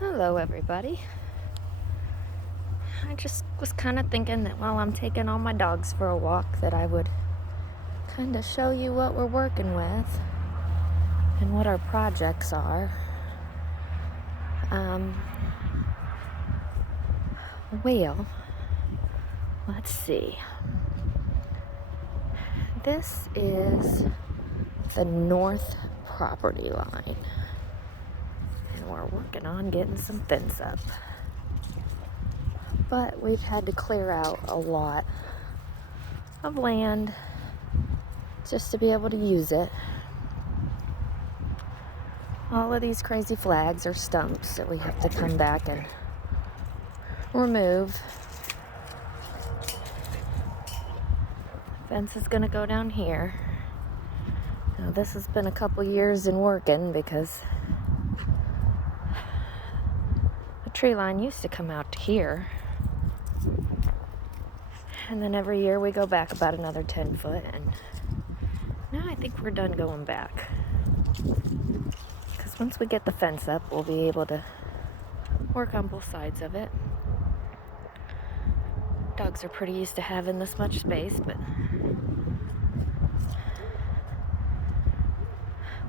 Hello, everybody. I just was kind of thinking that while I'm taking all my dogs for a walk that I would kind of show you what we're working with and what our projects are. Well, let's see. This is the north property line, and we're working on getting some fence up. But we've had to clear out a lot of land just to be able to use it. All of these crazy flags are stumps that we have to come back and remove. Fence is going to go down here. Now this has been a couple years in working because the tree line used to come out to here. And then every year we go back about another 10 foot, and now I think we're done going back. Because once we get the fence up, we'll be able to work on both sides of it. Dogs are pretty used to having this much space, but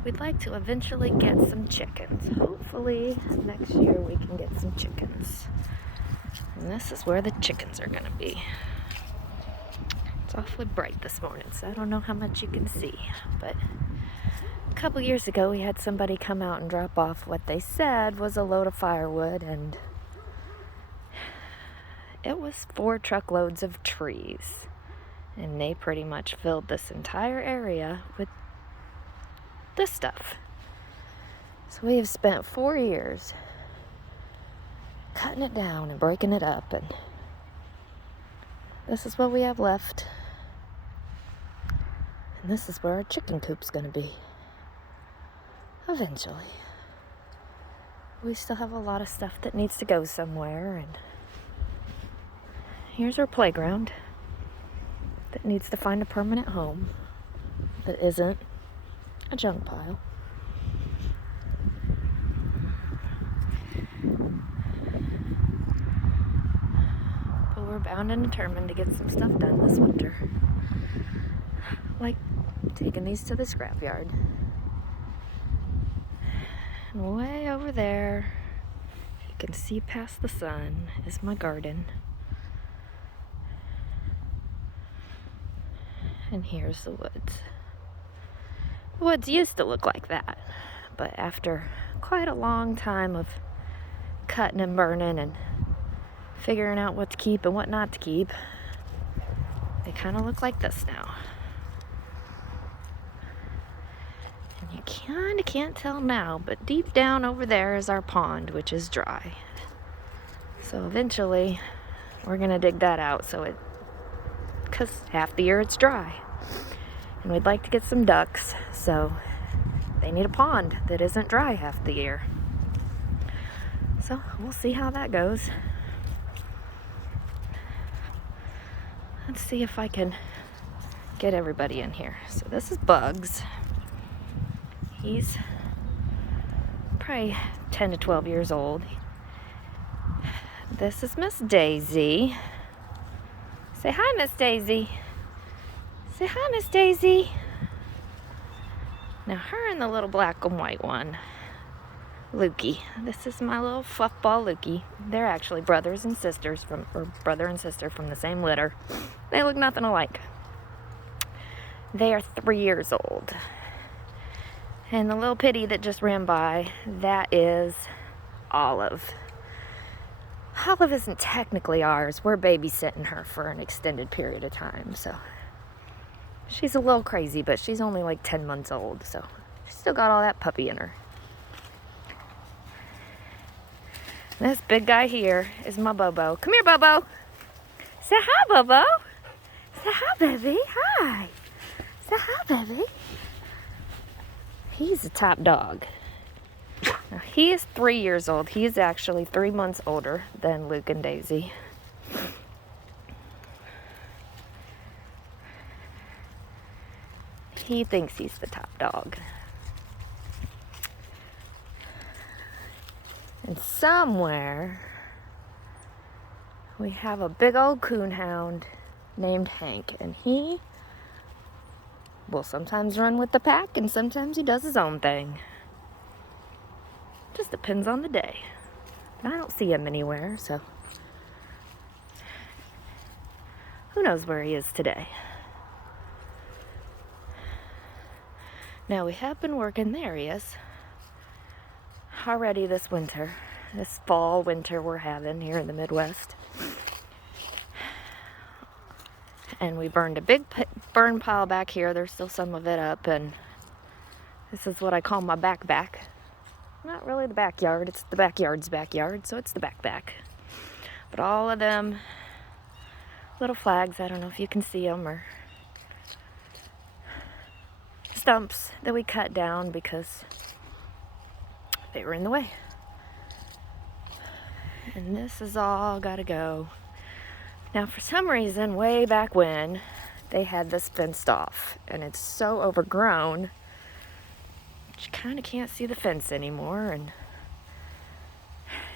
we'd like to eventually get some chickens. Hopefully next year we can get some chickens. And this is where the chickens are going to be. It's awfully bright this morning, so I don't know how much you can see. But a couple years ago we had somebody come out and drop off what they said was a load of firewood, and it was 4 truckloads of trees. And they pretty much filled this entire area with this stuff. So we have spent 4 years cutting it down and breaking it up, and this is what we have left. And this is where our chicken coop's going to be. Eventually. We still have a lot of stuff that needs to go somewhere, and here's our playground that needs to find a permanent home that isn't a junk pile. But we're bound and determined to get some stuff done this winter. Like taking these to the scrapyard. And way over there, you can see past the sun, is my garden. And here's the woods. The woods used to look like that, but after quite a long time of cutting and burning and figuring out what to keep and what not to keep, they kind of look like this now. And you kind of can't tell now, but deep down over there is our pond, which is dry. So eventually we're gonna dig that out because half the year it's dry. And we'd like to get some ducks, so they need a pond that isn't dry half the year. So we'll see how that goes. Let's see if I can get everybody in here. So this is Bugs. He's probably 10 to 12 years old. This is Miss Daisy. Say hi, Miss Daisy. Say hi, Miss Daisy. Now her and the little black and white one, Lukey. This is my little fluffball Lukey. They're actually brother and sister from the same litter. They look nothing alike. They are 3 years old. And the little pitty that just ran by, that is Olive. Olive isn't technically ours. We're babysitting her for an extended period of time, so she's a little crazy, but she's only like 10 months old, so she's still got all that puppy in her. This big guy here is my Bobo. Come here, Bobo. Say hi, Bobo. Say hi, baby. Hi. Say hi, baby. He's the top dog. Now, he is 3 years old. He is actually 3 months older than Luke and Daisy. He thinks he's the top dog. And somewhere we have a big old coonhound named Hank, and he will sometimes run with the pack and sometimes he does his own thing. Just depends on the day. But I don't see him anywhere, so who knows where he is today. Now we have been working, there he is, already this winter, this fall winter we're having here in the Midwest. And we burned a big burn pile back here. There's still some of it up, and this is what I call my back. Not really the backyard, it's the backyard's backyard, so it's the back. But all of them little flags, I don't know if you can see them, or stumps that we cut down because they were in the way. And this is all gotta go. Now, for some reason, way back when, they had this fenced off, and it's so overgrown, you kind of can't see the fence anymore, and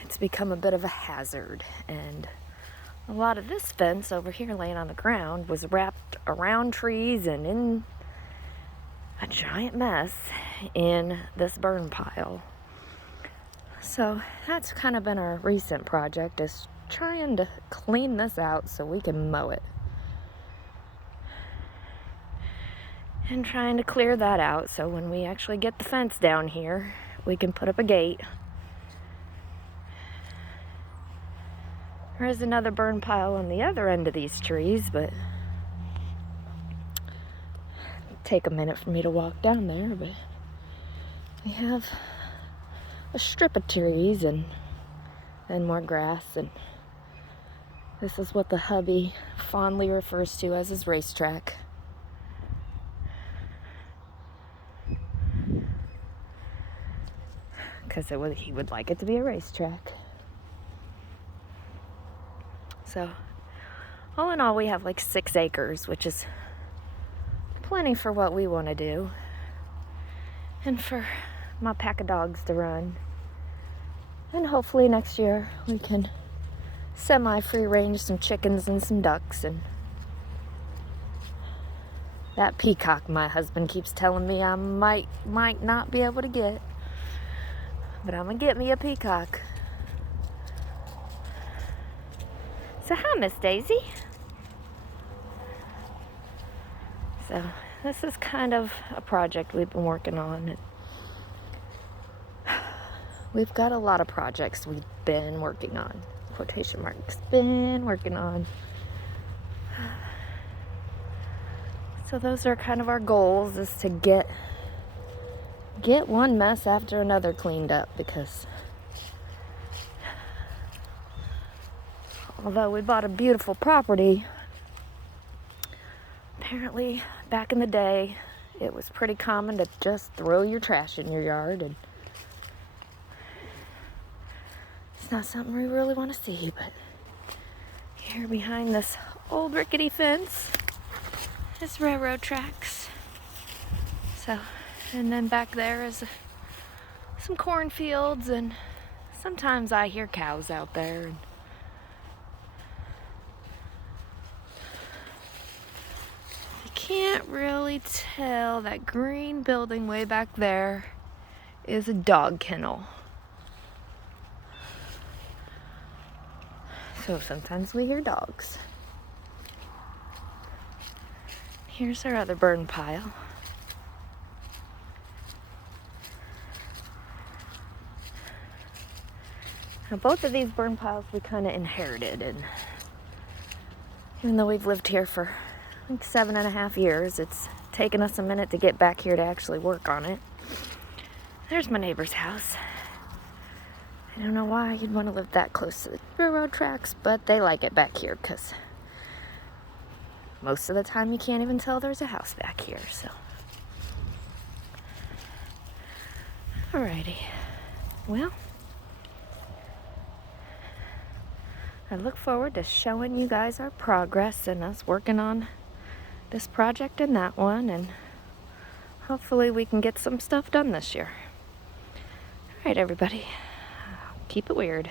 it's become a bit of a hazard. And a lot of this fence over here laying on the ground was wrapped around trees and in a giant mess in this burn pile. So that's kind of been our recent project, is trying to clean this out so we can mow it. And trying to clear that out so when we actually get the fence down here, we can put up a gate. There is another burn pile on the other end of these trees, but it'll take a minute for me to walk down there. But we have a strip of trees and more grass, and this is what the hubby fondly refers to as his racetrack. Because he would like it to be a racetrack. So, all in all, we have like 6 acres, which is plenty for what we want to do. And for my pack of dogs to run. And hopefully next year we can semi-free range some chickens and some ducks. And that peacock my husband keeps telling me I might not be able to get. But I'm gonna get me a peacock. So hi, Miss Daisy. So this is kind of a project we've been working on. We've got a lot of projects we've been working on. Quotation marks, been working on. So those are kind of our goals, is to get one mess after another cleaned up, because although we bought a beautiful property, apparently back in the day it was pretty common to just throw your trash in your yard, and it's not something we really want to see. But here behind this old rickety fence is railroad tracks. So, and then back there is some cornfields, and sometimes I hear cows out there. And you can't really tell, that green building way back there is a dog kennel. So sometimes we hear dogs. Here's our other burn pile. Now, both of these burn piles we kind of inherited, and even though we've lived here for like 7.5 years, it's taken us a minute to get back here to actually work on it. There's my neighbor's house. I don't know why you'd want to live that close to the railroad tracks, but they like it back here because most of the time you can't even tell there's a house back here. So, alrighty. Well, I look forward to showing you guys our progress and us working on this project and that one, and hopefully we can get some stuff done this year. Alright, everybody. Keep it weird.